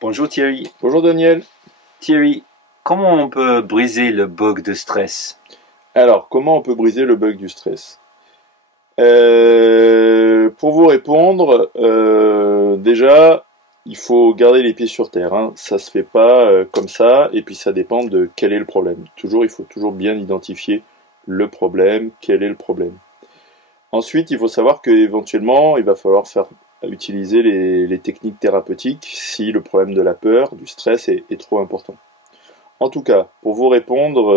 Bonjour Thierry. Bonjour Daniel. Thierry, comment on peut briser le bug de stress? Alors, comment on peut briser le bug du stress? Pour vous répondre, déjà, il faut garder les pieds sur terre, hein. Ça se fait pas comme ça, et puis ça dépend de quel est le problème. Il faut toujours bien identifier le problème, quel est le problème. Ensuite, il faut savoir qu'éventuellement, il va falloir utiliser les techniques thérapeutiques si le problème de la peur, du stress est trop important. En tout cas, pour vous répondre,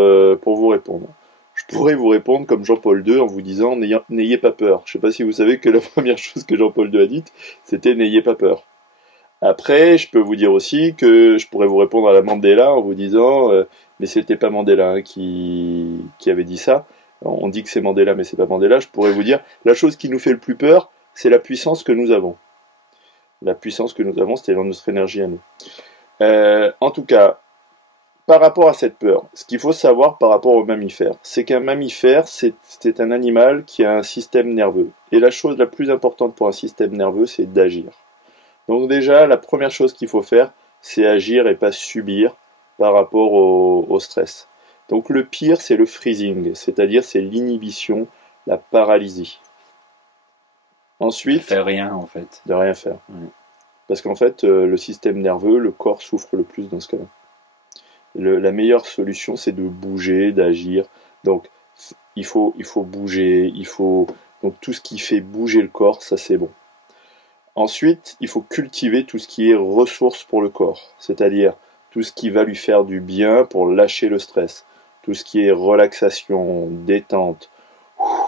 je pourrais vous répondre comme Jean-Paul II en vous disant n'ayez pas peur. Je ne sais pas si vous savez que la première chose que Jean-Paul II a dite, c'était n'ayez pas peur. Après, je peux vous dire aussi que je pourrais vous répondre à la Mandela en vous disant mais c'était pas Mandela hein, qui avait dit ça. On dit que c'est Mandela, mais c'est pas Mandela. Je pourrais vous dire la chose qui nous fait le plus peur, c'est la puissance que nous avons. La puissance que nous avons, c'était dans notre énergie à nous. En tout cas, par rapport à cette peur, ce qu'il faut savoir par rapport aux mammifères, c'est qu'un mammifère, c'est un animal qui a un système nerveux. Et la chose la plus importante pour un système nerveux, c'est d'agir. Donc déjà, la première chose qu'il faut faire, c'est agir et pas subir par rapport au stress. Donc le pire, c'est le freezing, c'est-à-dire c'est l'inhibition, la paralysie. Ensuite, De faire rien en fait. de rien faire. Ouais. Parce qu'en fait, le système nerveux, le corps souffre le plus dans ce cas-là. La meilleure solution, c'est de bouger, d'agir. Donc, il faut bouger, donc tout ce qui fait bouger le corps, ça c'est bon. Ensuite, il faut cultiver tout ce qui est ressources pour le corps, c'est-à-dire tout ce qui va lui faire du bien pour lâcher le stress, tout ce qui est relaxation, détente,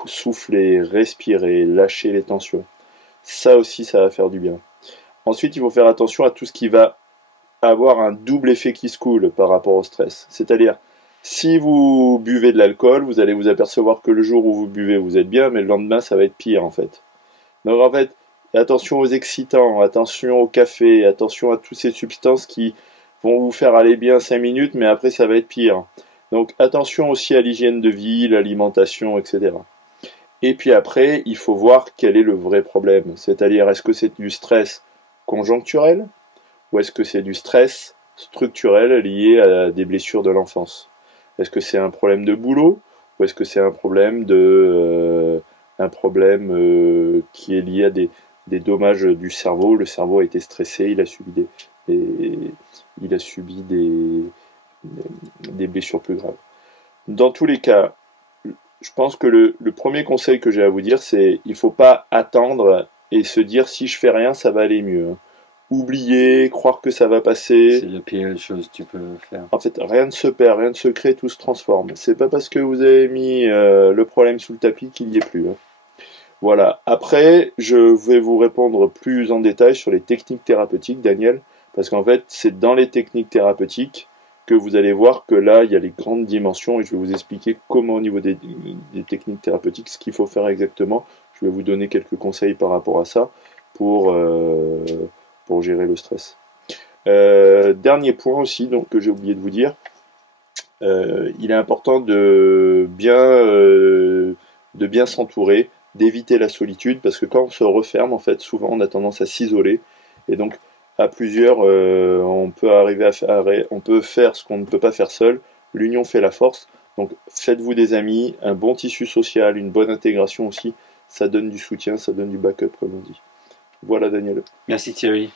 souffler, respirer, lâcher les tensions. Ça aussi, ça va faire du bien. Ensuite, il faut faire attention à tout ce qui va avoir un double effet qui se coule par rapport au stress. C'est-à-dire, si vous buvez de l'alcool, vous allez vous apercevoir que le jour où vous buvez, vous êtes bien, mais le lendemain, ça va être pire en fait. Donc en fait, attention aux excitants, attention au café, attention à toutes ces substances qui vont vous faire aller bien 5 minutes, mais après ça va être pire. Donc attention aussi à l'hygiène de vie, l'alimentation, etc. Et puis après, il faut voir quel est le vrai problème. C'est-à-dire, est-ce que c'est du stress conjoncturel ou est-ce que c'est du stress structurel lié à des blessures de l'enfance? Est-ce que c'est un problème de boulot ou est-ce que c'est un problème qui est lié à des dommages du cerveau? Le cerveau a été stressé, il a subi des blessures plus graves. Dans tous les cas, je pense que le premier conseil que j'ai à vous dire, c'est il ne faut pas attendre et se dire si je fais rien, ça va aller mieux. Oublier, croire que ça va passer. C'est la pire chose que tu peux faire. En fait, rien ne se perd, rien ne se crée, tout se transforme. C'est pas parce que vous avez mis le problème sous le tapis qu'il n'y est plus. Hein. Voilà. Après, je vais vous répondre plus en détail sur les techniques thérapeutiques, Daniel, parce qu'en fait, c'est dans les techniques thérapeutiques que vous allez voir que là, il y a les grandes dimensions et je vais vous expliquer comment au niveau des techniques thérapeutiques, ce qu'il faut faire exactement. Je vais vous donner quelques conseils par rapport à ça pour gérer le stress. Dernier point aussi donc, que j'ai oublié de vous dire, il est important de bien s'entourer, d'éviter la solitude, parce que quand on se referme, en fait, souvent on a tendance à s'isoler, et donc à plusieurs, on peut on peut faire ce qu'on ne peut pas faire seul. L'union fait la force. Donc faites-vous des amis, un bon tissu social, une bonne intégration aussi, ça donne du soutien, ça donne du backup comme on dit. Voilà Daniel. Merci Thierry.